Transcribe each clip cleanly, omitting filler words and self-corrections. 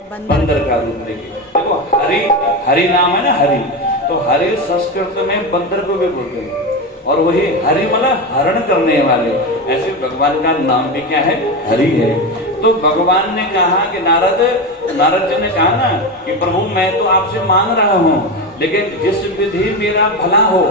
बंदर का रूप लेके। देखो हरि, हरि नाम है ना, हरि, तो हरि संस्कृत में बंदर को भी बोलते हैं, और वही हरि मतलब हरण करने वाले। ऐसे भगवान का नाम भी क्या है, हरि है। तो भगवान ने कहा कि नारद जी ने कहा ना कि प्रभु मैं तो आपसे मांग रहा हूँ, लेकिन जिस विधि मेरा भला हो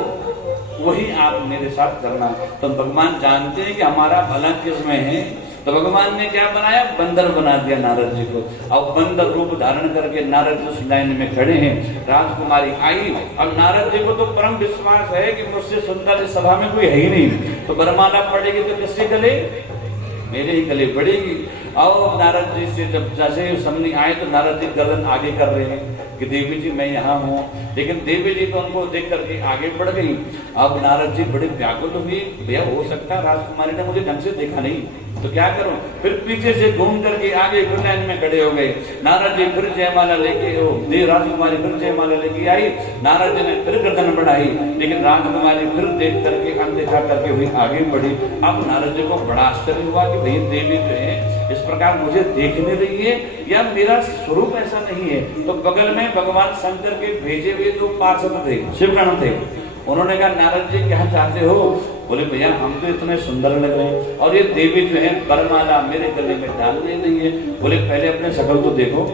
वही आप मेरे साथ करना। तो भगवान जानते हैं कि हमारा भला किसमें है, तो भगवान ने क्या बनाया, बंदर बना दिया नारद जी को। अब बंदर रूप धारण करके नारद जी उस लाइन में खड़े हैं। राजकुमारी आई, अब नारद जी को तो परम विश्वास है कि मुझसे सुंदर इस सभा में कोई है ही नहीं, तो वरमाला पड़ेगी तो किससे गले, मेरे ही गले पड़ेगी। और नारद जी से जब जैसे सामने आए तो नारद जी गर्दन आगे कर रहे हैं कि देवी जी मैं यहाँ हूँ, लेकिन देवी जी तो उनको देख करके आगे बढ़ गई। अब नारद जी बड़े व्याकुल हुए, भैया हो सकता है राजकुमारी ने मुझे ढंग से देखा नहीं, तो क्या करूं, फिर पीछे से घूम करके आगे फिर लाइन में खड़े हो गए। नारद जी फिर जयमाला लेके, देव राजकुमारी फिर जयमाला लेके आई, नारद जी ने फिर गर्दन बढ़ाई, लेकिन राजकुमारी फिर देख करके अनदेखा करके हुई आगे बढ़ी। अब नारद जी को बड़ा आश्चर्य हुआ कि भाई देवी जो है इस प्रकार मुझे देख नहीं रही है, या मेरा स्वरूप ऐसा नहीं है। तो बगल में भगवान शंकर के भेजे हुए दो पार्षद थे, शिवगण थे, उन्होंने कहा नारद जी क्या चाहते हो, बोले भैया हम तो इतने सुंदर लग रहे हैं और ये देवी जो है वरमाला मेरे गले में डालने नहीं है। बोले पहले अपने शकल को देखो।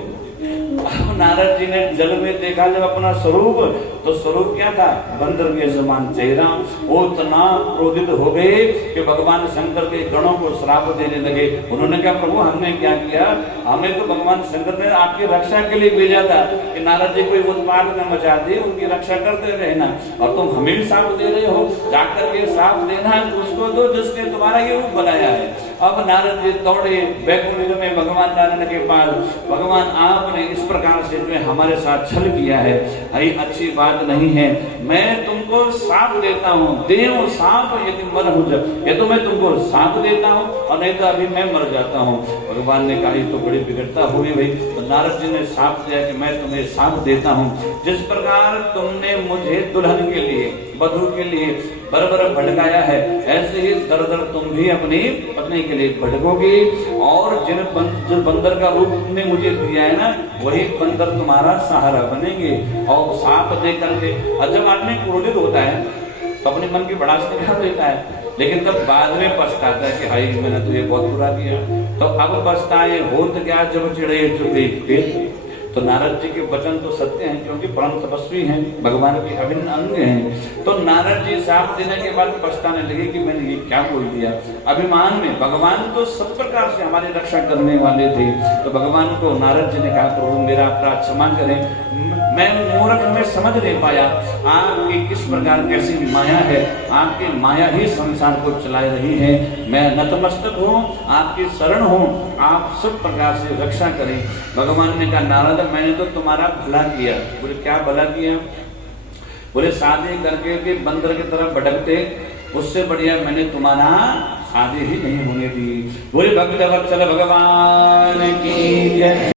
नारद जी ने जल में देखा जब अपना स्वरूप, तो स्वरूप क्या था, बंदर के समान चेहरा। वो इतना क्रोधित हो गए कि भगवान शंकर के गणों को श्राप देने लगे। उन्होंने कहा प्रभु हमने क्या किया, हमें तो भगवान शंकर ने आपकी रक्षा के लिए भेजा था कि नारद जी कोई उत्पाद न मचा दे, उनकी रक्षा करते रहना, और तुम हमें भी श्राप दे रहे हो। जाकर के श्राप देना उसको दो जिसने तुम्हारा ये रूप बनाया है। अब नारद जी दौड़े वैकुंठ में भगवान नारायण के पास, भगवान आपने इस प्रकार से जो हमारे साथ छल किया है, भाई अच्छी बात नहीं है, मैं तुमको साप देता हूँ, देव साप यदि मर हो जाए, ये तो मैं तुमको साप देता हूँ और नहीं तो अभी मैं मर जाता हूँ। भगवान ने कहा ये तो बड़ी विकटता हुई भाई। तो नारद जी ने साप दिया कि मैं तुम्हें साप देता हूँ, जिस प्रकार तुमने मुझे दुल्हन के लिए, वधू के लिए बरबर भटकाया है, ऐसे ही दर दर तुम भी अपनी पत्नी के लिए भटकोगी, और जिन बंदर का रूप तुमने मुझे दिया है ना, वही बंदर तुम्हारा सहारा बनेंगे। और साप दे करके, और जब आदमी क्रोधित होता है तो अपने मन की बड़ाई दिखा देता है, लेकिन तब बाद में पछताता है कि भाई मैंने तो ये बहुत बुरा किया। तो अब पछताए हो तो क्या, जब चिड़े चुपे पेट। तो नारद जी के वचन तो सत्य हैं, क्योंकि परम तपस्वी हैं, भगवान के अभिन्न अंग हैं। तो नारद जी साथ देने के बाद पछताने लगे कि मैंने ये क्या बोल दिया। अभिमान में, भगवान तो सब प्रकार से हमारी रक्षा करने वाले थे, तो भगवान को नारद जी ने कहा प्रभु मेरा अपराध क्षमा करें, मैं मूर्ख में समझ नहीं पाया आपकी किस प्रकार कैसी माया है, आपकी माया ही संसार को चला रही है। मैं नतमस्तक हूँ, आपकी शरण हूँ, आप सब प्रकार से रक्षा करें। भगवान ने कहा नारद मैंने तो तुम्हारा भला किया। बोले क्या भला किया, बोले शादी करके के बंदर की तरफ भटकते, उससे बढ़िया मैंने तुम्हारा शादी ही नहीं होने दी। बोले भक्त वत्सल भगवान की जय।